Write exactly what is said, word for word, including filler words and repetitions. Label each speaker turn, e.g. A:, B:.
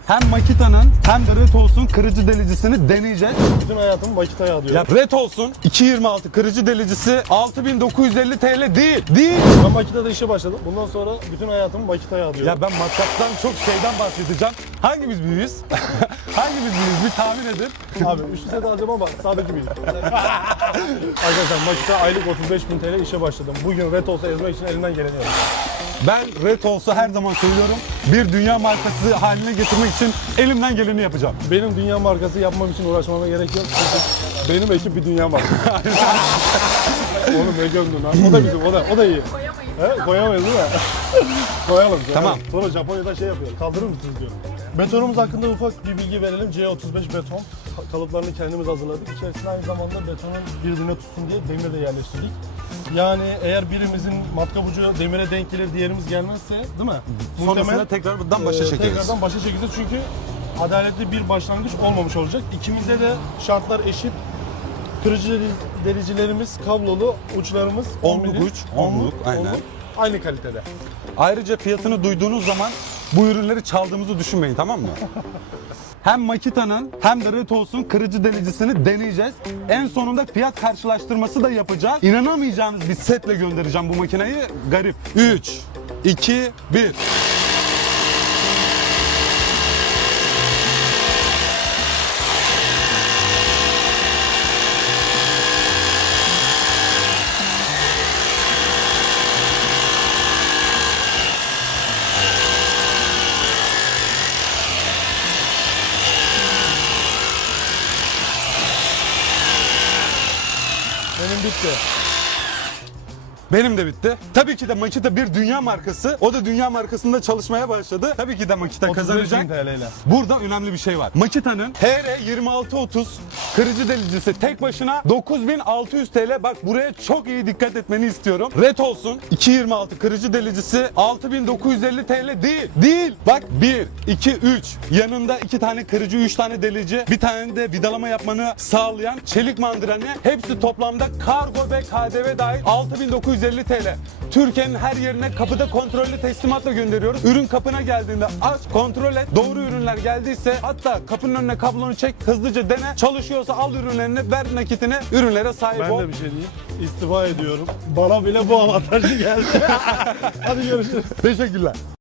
A: Hem Makita'nın hem de Retols'un kırıcı delicisini deneyeceğiz.
B: Bütün hayatımı Makita'ya adıyorum.
A: Ya Retols'un iki yirmi altı kırıcı delicisi altı bin dokuz yüz elli T L değil. Değil.
B: Ben Makita'da işe başladım. Bundan sonra bütün hayatımı Makita'ya adıyorum.
A: Ya ben matkaptan çok şeyden bahsedeceğim. Hangimiz büyüğüz? Hangimiz büyüğüz? Bir tahmin edin.
B: Abi üçlü set alacağım ama sağdaki bilir. Arkadaşlar Makita aylık otuz beş bin T L işe başladım. Bugün Retols'u ezmek için elimden geleni yapıyorum.
A: Ben Retols'u her zaman söylüyorum. Bir dünya markası haline getirmek için elimden geleni yapacağım.
B: Benim dünya markası yapmam için uğraşmama gerek yok. Çünkü benim ekip bir dünya markası. Oğlum ne gömdün lan? O da bizim, o da, o da iyi.
C: Koyamayız.
B: He? Koyamayız değil mi? koyalım.
A: Tamam.
B: Sonra Japonya'da şey yapıyor. Kaldırır mısınız diyor. Betonumuz hakkında ufak bir bilgi verelim. C otuz beş beton. Kalıplarını kendimiz hazırladık. İçerisine aynı zamanda betonun birbirine tutsun diye demir de yerleştirdik. Yani eğer birimizin matkap ucu demire denk gelir, diğerimiz gelmezse, değil mi?
A: Sonrasında
B: Muhtemelen,
A: tekrar buradan başa
B: e,
A: çekeriz.
B: Tekrardan başa çekeceğiz çünkü adaletli bir başlangıç olmamış olacak. İkimizde de şartlar eşit. Kırıcı delicilerimiz kablolu, uçlarımız on
A: Onluk
B: milim.
A: uç, onluk, aynen.
B: Aynı kalitede.
A: Ayrıca fiyatını duyduğunuz zaman bu ürünleri çaldığımızı düşünmeyin, tamam mı? Hem Makita'nın hem de Retols'un kırıcı delicisini deneyeceğiz. En sonunda fiyat karşılaştırması da yapacağız. İnanamayacağınız bir setle göndereceğim bu makineyi. Garip. üç, iki, bir.
B: Benim bitti.
A: Benim de bitti. Tabii ki de Makita bir dünya markası. O da dünya markasında çalışmaya başladı. Tabii ki de Makita
B: otuz beş bin
A: kazanacak.
B: T L ile.
A: Burada önemli bir şey var. Makita'nın H R yirmi altı otuz kırıcı delicisi tek başına dokuz bin altı yüz T L. Bak buraya çok iyi dikkat etmeni istiyorum. Retols'un iki yirmi altı kırıcı delicisi altı bin dokuz yüz elli T L değil. Değil. Bak bir, iki, üç. Yanında iki tane kırıcı, üç tane delici, bir tane de vidalama yapmanı sağlayan çelik mandırani. Hepsi toplamda kargo ve K D V dahil altı bin dokuz yüz elli T L. Türkiye'nin her yerine kapıda kontrollü teslimatla gönderiyoruz. Ürün kapına geldiğinde aç, kontrol et. Doğru ürünler geldiyse hatta kapının önüne kablonu çek, hızlıca dene. Çalışıyorsa al ürünlerini, ver nakitini, ürünlere sahip
B: Ben
A: ol.
B: de bir şey diyeyim. İstifa ediyorum. Bana bile bu avantajı geldi. Hadi görüşürüz.
A: Teşekkürler.